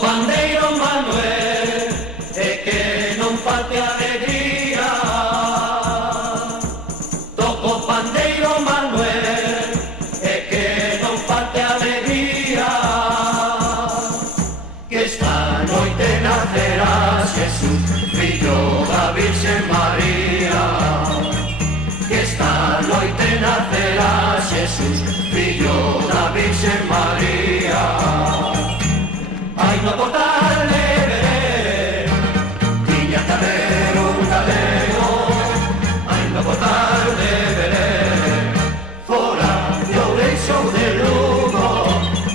pandeiro Manuel, e que non falte alegría. Toco pandeiro Manuel, e que non falte alegría. Que esta noite nacerá Jesús, fillo da Virxe María. Que esta noite nacerá Jesús, fillo da Virxe María. Ai, no portal de Belén, tiña que haber un galego. Ai, no portal de Belén, fora de Oureixo de Lugo,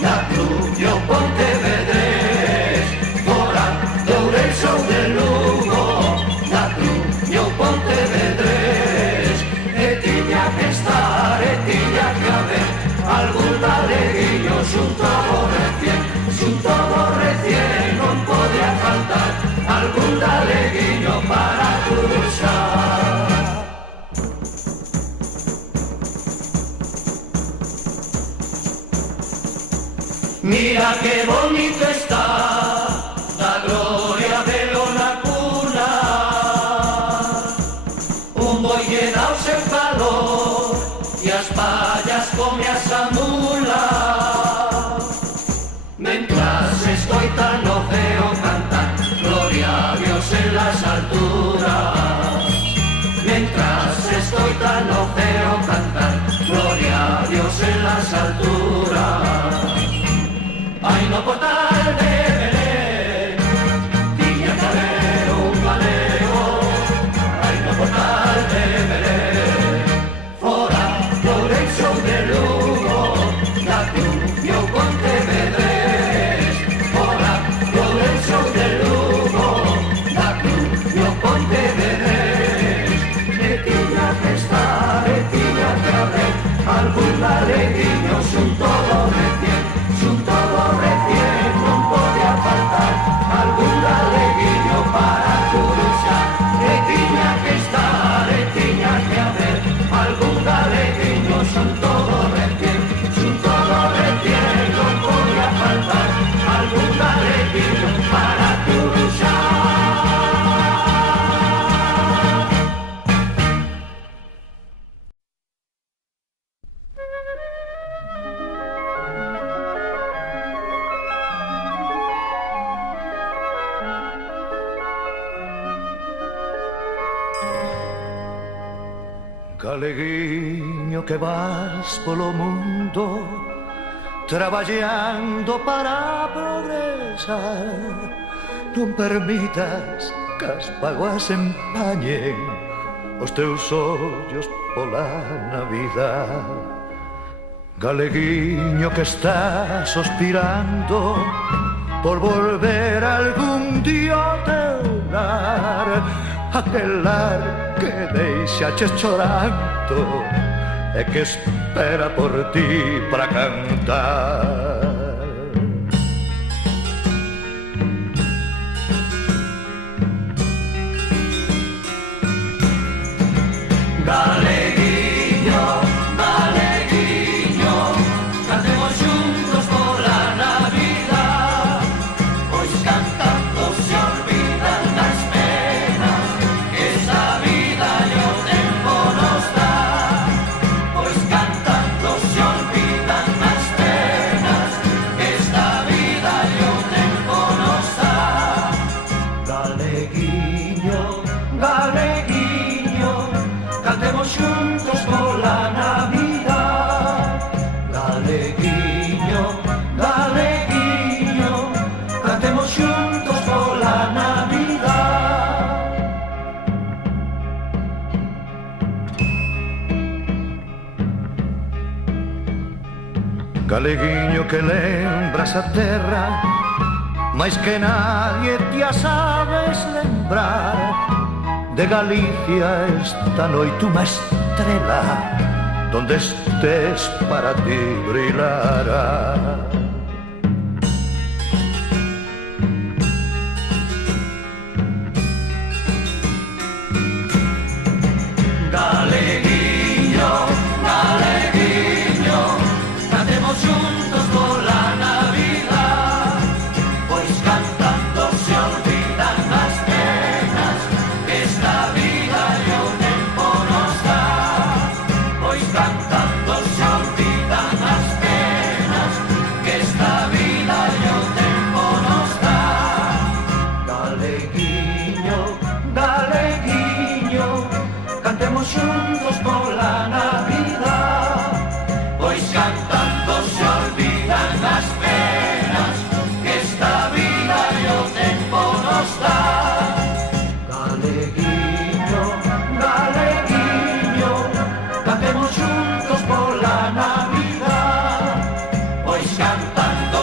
na cruz de o Pontevedrés. Fora de Oureixo de Lugo, na cruz de o Pontevedrés. E tiña que estar, e tiña que haber algún galeguiño xunto ao recién. Xunto ao recién non podía faltar algún galeguiño para cruzar. Mira que bonito está la gloria de na cuna. Un boi lle dá o seu calor e as pallas come a samula. Mientras escoitan o ceo cantar gloria a Dios en las alturas. Mientras escoitan o ceo cantar gloria a Dios en las alturas. Ai, no portal de Belén, tiña que haber un galego. Ai, no portal de Belén, fora de Oureixo de Lugo, na cruz de o Pontevedrés. Fora de Oureixo de Lugo, na cruz de o Pontevedrés. E tiña que estar, e tiña que haber algún galeguiño xunto ao recién. Xunto ao recién non podía faltar algún galeguiño para cruzar. E tiña que estar, e tiña que haber algún galeguiño xunto ao recién. Xunto ao recién non podía faltar algún galeguiño para cruzar. Galeguiño que vas polo mundo traballando para progresar. Non permitas que as paguas empañen os teus ollos pola Navidad. Galeguiño que estás suspirando por volver algún día ao teu lar, aquel lar que deixaches chorando e que espera por ti para cantar. Galeguiño, galeguiño, cantemos xuntos por la Navidad, pois cantando se olvidan las penas que esta vida e o tempo nos dá. Pois cantando se olvidan las penas que esta vida e o tempo nos dá. Galeguiño, galeguiño, cantemos xuntos pola Navidad. Galeguiño, galeguiño, cantemos xuntos pola Navidad. Galeguiño que lembras a terra, mais que nadie te a sabes lembrar. De Galicia esta noite unha estrela, donde estés para ti brillará. Galeguiño, galeguiño, cantemos xuntos pola Navidad, pois cantamos cantando